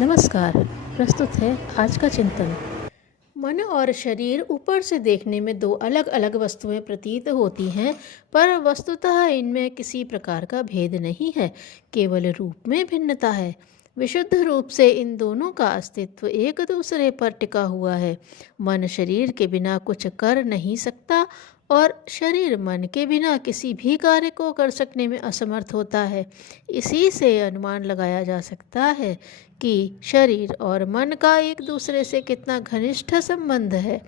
नमस्कार। प्रस्तुत है आज का चिंतन। मन और शरीर ऊपर से देखने में दो अलग अलग वस्तुएं प्रतीत होती हैं, पर वस्तुतः इनमें किसी प्रकार का भेद नहीं है, केवल रूप में भिन्नता है। विशुद्ध रूप से इन दोनों का अस्तित्व एक दूसरे पर टिका हुआ है। मन शरीर के बिना कुछ कर नहीं सकता और शरीर मन के बिना किसी भी कार्य को कर सकने में असमर्थ होता है। इसी से अनुमान लगाया जा सकता है कि शरीर और मन का एक दूसरे से कितना घनिष्ठ संबंध है।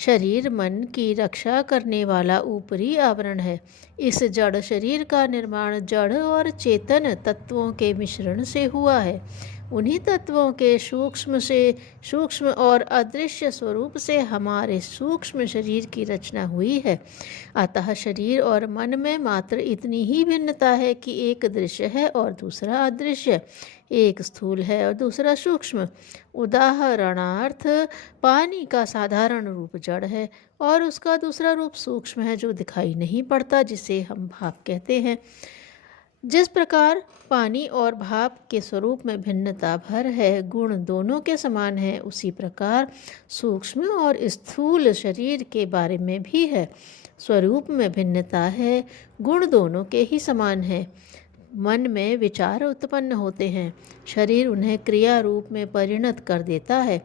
शरीर मन की रक्षा करने वाला ऊपरी आवरण है। इस जड़ शरीर का निर्माण जड़ और चेतन तत्वों के मिश्रण से हुआ है। उन्हीं तत्वों के सूक्ष्म से सूक्ष्म और अदृश्य स्वरूप से हमारे सूक्ष्म शरीर की रचना हुई है। अतः शरीर और मन में मात्र इतनी ही भिन्नता है कि एक दृश्य है और दूसरा अदृश्य, एक स्थूल है और दूसरा सूक्ष्म। उदाहरणार्थ, पानी का साधारण रूप जड़ है और उसका दूसरा रूप सूक्ष्म है जो दिखाई नहीं पड़ता, जिसे हम भाप कहते हैं। जिस प्रकार पानी और भाप के स्वरूप में भिन्नता भर है, गुण दोनों के समान है, उसी प्रकार सूक्ष्म और स्थूल शरीर के बारे में भी है। स्वरूप में भिन्नता है, गुण दोनों के ही समान है। मन में विचार उत्पन्न होते हैं, शरीर उन्हें क्रिया रूप में परिणत कर देता है।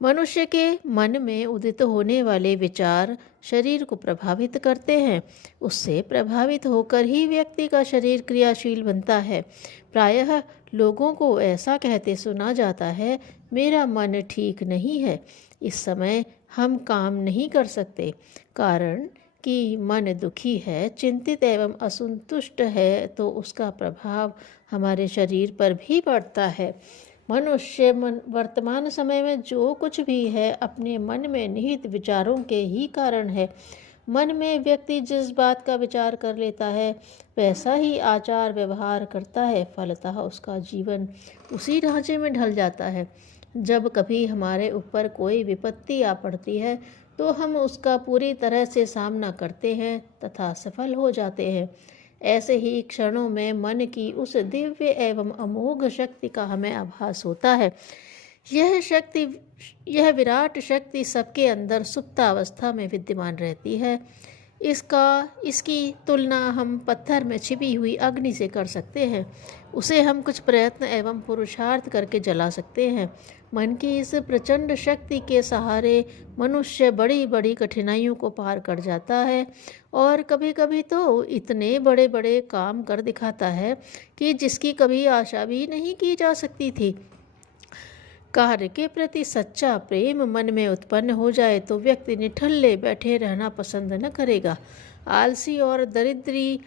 मनुष्य के मन में उदित होने वाले विचार शरीर को प्रभावित करते हैं। उससे प्रभावित होकर ही व्यक्ति का शरीर क्रियाशील बनता है। प्रायः लोगों को ऐसा कहते सुना जाता है, मेरा मन ठीक नहीं है, इस समय हम काम नहीं कर सकते। कारण कि मन दुखी है, चिंतित एवं असंतुष्ट है, तो उसका प्रभाव हमारे शरीर पर भी पड़ता है। मनुष्य वर्तमान समय में जो कुछ भी है, अपने मन में निहित विचारों के ही कारण है। मन में व्यक्ति जिस बात का विचार कर लेता है, वैसा ही आचार व्यवहार करता है। फलतः उसका जीवन उसी ढांचे में ढल जाता है। जब कभी हमारे ऊपर कोई विपत्ति आ पड़ती है, तो हम उसका पूरी तरह से सामना करते हैं तथा सफल हो जाते हैं। ऐसे ही क्षणों में मन की उस दिव्य एवं अमोघ शक्ति का हमें आभास होता है। यह विराट शक्ति सबके अंदर सुप्तावस्था में विद्यमान रहती है। इसकी तुलना हम पत्थर में छिपी हुई अग्नि से कर सकते हैं। उसे हम कुछ प्रयत्न एवं पुरुषार्थ करके जला सकते हैं। मन की इस प्रचंड शक्ति के सहारे मनुष्य बड़ी बड़ी कठिनाइयों को पार कर जाता है और कभी कभी तो इतने बड़े बड़े काम कर दिखाता है कि जिसकी कभी आशा भी नहीं की जा सकती थी। कार्य के प्रति सच्चा प्रेम मन में उत्पन्न हो जाए तो व्यक्ति निठल्ले बैठे रहना पसंद न करेगा। आलसी और दरिद्री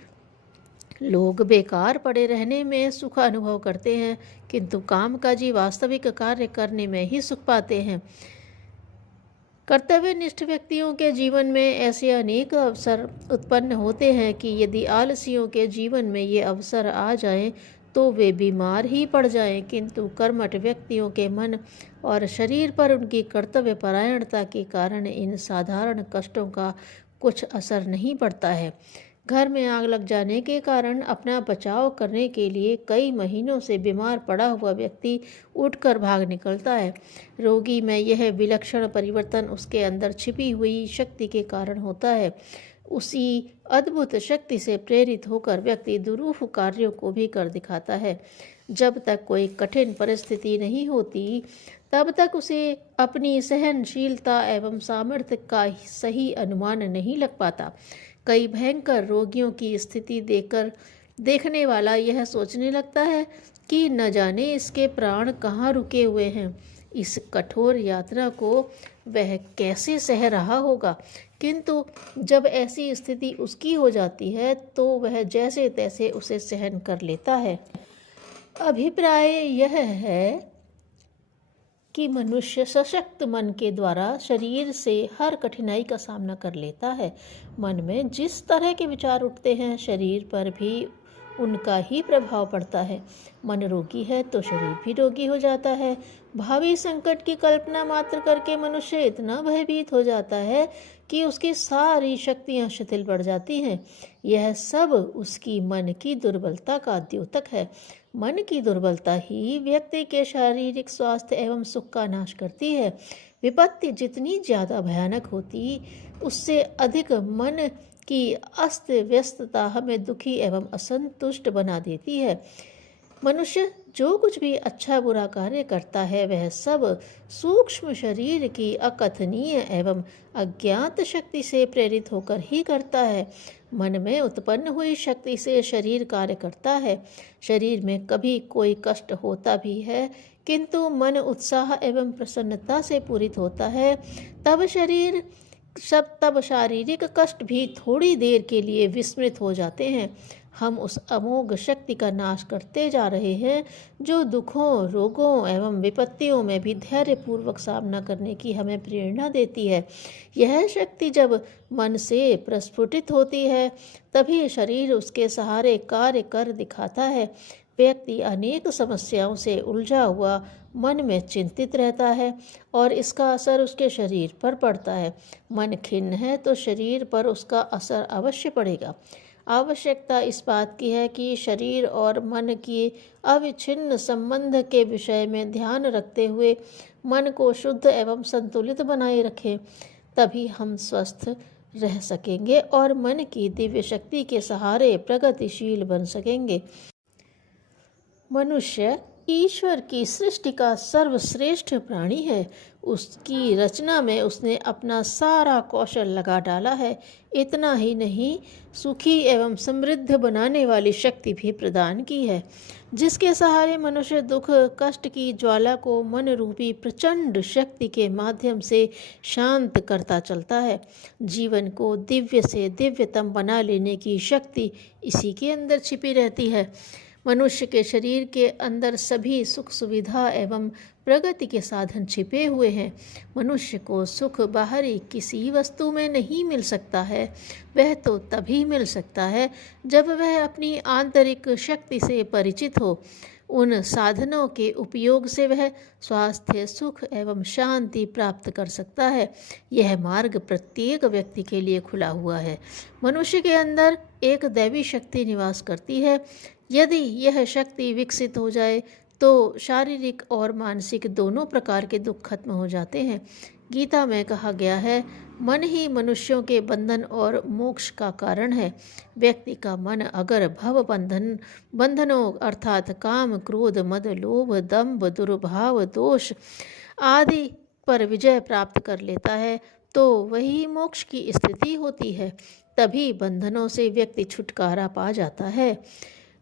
लोग बेकार पड़े रहने में सुख अनुभव करते हैं, किंतु कामकाजी वास्तविक कार्य करने में ही सुख पाते हैं। कर्तव्यनिष्ठ व्यक्तियों के जीवन में ऐसे अनेक अवसर उत्पन्न होते हैं कि यदि आलसियों के जीवन में ये अवसर आ जाएं तो वे बीमार ही पड़ जाएं, किंतु कर्मठ व्यक्तियों के मन और शरीर पर उनकी कर्तव्य परायणता के कारण इन साधारण कष्टों का कुछ असर नहीं पड़ता है। घर में आग लग जाने के कारण अपना बचाव करने के लिए कई महीनों से बीमार पड़ा हुआ व्यक्ति उठकर भाग निकलता है। रोगी में यह विलक्षण परिवर्तन उसके अंदर छिपी हुई शक्ति के कारण होता है। उसी अद्भुत शक्ति से प्रेरित होकर व्यक्ति दुरूह कार्यों को भी कर दिखाता है। जब तक कोई कठिन परिस्थिति नहीं होती, तब तक उसे अपनी सहनशीलता एवं सामर्थ्य का सही अनुमान नहीं लग पाता। कई भयंकर रोगियों की स्थिति देखने वाला यह सोचने लगता है कि न जाने इसके प्राण कहाँ रुके हुए हैं। इस कठोर यात्रा को वह कैसे सह रहा होगा, किंतु जब ऐसी स्थिति उसकी हो जाती है तो वह जैसे तैसे उसे सहन कर लेता है। अभिप्राय यह है कि मनुष्य सशक्त मन के द्वारा शरीर से हर कठिनाई का सामना कर लेता है। मन में जिस तरह के विचार उठते हैं, शरीर पर भी उनका ही प्रभाव पड़ता है। मन रोगी है तो शरीर भी रोगी हो जाता है। भावी संकट की कल्पना मात्र करके मनुष्य इतना भयभीत हो जाता है कि उसकी सारी शक्तियां शिथिल पड़ जाती हैं। यह सब उसकी मन की दुर्बलता का द्योतक है। मन की दुर्बलता ही व्यक्ति के शारीरिक स्वास्थ्य एवं सुख का नाश करती है। विपत्ति जितनी ज़्यादा भयानक होती, उससे अधिक मन की अस्त व्यस्तता हमें दुखी एवं असंतुष्ट बना देती है। मनुष्य जो कुछ भी अच्छा बुरा कार्य करता है, वह सब सूक्ष्म शरीर की अकथनीय एवं अज्ञात शक्ति से प्रेरित होकर ही करता है। मन में उत्पन्न हुई शक्ति से शरीर कार्य करता है। शरीर में कभी कोई कष्ट होता भी है, किंतु मन उत्साह एवं प्रसन्नता से पूरित होता है। तब शारीरिक कष्ट भी थोड़ी देर के लिए विस्मृत हो जाते हैं। हम उस अमोघ शक्ति का नाश करते जा रहे हैं, जो दुखों, रोगों एवं विपत्तियों में भी धैर्यपूर्वक सामना करने की हमें प्रेरणा देती है। यह शक्ति जब मन से प्रस्फुटित होती है, तभी शरीर उसके सहारे कार्य कर दिखाता है। व्यक्ति अनेक समस्याओं से उलझा हुआ मन में चिंतित रहता है और इसका असर उसके शरीर पर पड़ता है। मन खिन्न है तो शरीर पर उसका असर अवश्य पड़ेगा। आवश्यकता इस बात की है कि शरीर और मन की अविच्छिन्न संबंध के विषय में ध्यान रखते हुए मन को शुद्ध एवं संतुलित बनाए रखें। तभी हम स्वस्थ रह सकेंगे और मन की दिव्य शक्ति के सहारे प्रगतिशील बन सकेंगे। मनुष्य ईश्वर की सृष्टि का सर्वश्रेष्ठ प्राणी है। उसकी रचना में उसने अपना सारा कौशल लगा डाला है। इतना ही नहीं, सुखी एवं समृद्ध बनाने वाली शक्ति भी प्रदान की है, जिसके सहारे मनुष्य दुख कष्ट की ज्वाला को मन रूपी प्रचंड शक्ति के माध्यम से शांत करता चलता है। जीवन को दिव्य से दिव्यतम बना लेने की शक्ति इसी के अंदर छिपी रहती है। मनुष्य के शरीर के अंदर सभी सुख सुविधा एवं प्रगति के साधन छिपे हुए हैं। मनुष्य को सुख बाहरी किसी वस्तु में नहीं मिल सकता है। वह तो तभी मिल सकता है जब वह अपनी आंतरिक शक्ति से परिचित हो। उन साधनों के उपयोग से वह स्वास्थ्य, सुख एवं शांति प्राप्त कर सकता है। यह मार्ग प्रत्येक व्यक्ति के लिए खुला हुआ है। मनुष्य के अंदर एक दैवी शक्ति निवास करती है। यदि यह शक्ति विकसित हो जाए तो शारीरिक और मानसिक दोनों प्रकार के दुख खत्म हो जाते हैं। गीता में कहा गया है, मन ही मनुष्यों के बंधन और मोक्ष का कारण है। व्यक्ति का मन अगर बंधनों अर्थात काम, क्रोध, मद, लोभ, दंभ, दुर्भाव, दोष आदि पर विजय प्राप्त कर लेता है तो वही मोक्ष की स्थिति होती है। तभी बंधनों से व्यक्ति छुटकारा पा जाता है।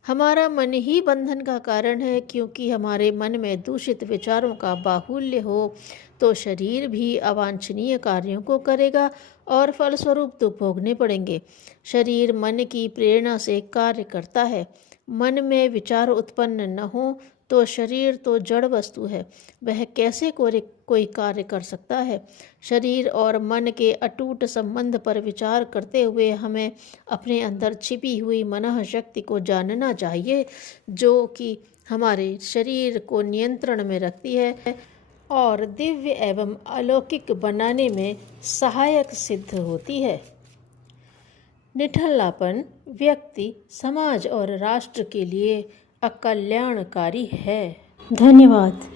हमारा मन ही बंधन का कारण है, क्योंकि हमारे मन में दूषित विचारों का बाहुल्य हो तो शरीर भी अवांछनीय कार्यों को करेगा और फलस्वरूप दुख भोगने पड़ेंगे। शरीर मन की प्रेरणा से कार्य करता है। मन में विचार उत्पन्न न हो तो शरीर तो जड़ वस्तु है, वह कैसे कोई कार्य कर सकता है। शरीर और मन के अटूट संबंध पर विचार करते हुए हमें अपने अंदर छिपी हुई मनः शक्ति को जानना चाहिए, जो कि हमारे शरीर को नियंत्रण में रखती है और दिव्य एवं अलौकिक बनाने में सहायक सिद्ध होती है। निठल्लापन व्यक्ति, समाज और राष्ट्र के लिए अकल्याणकारी है। धन्यवाद।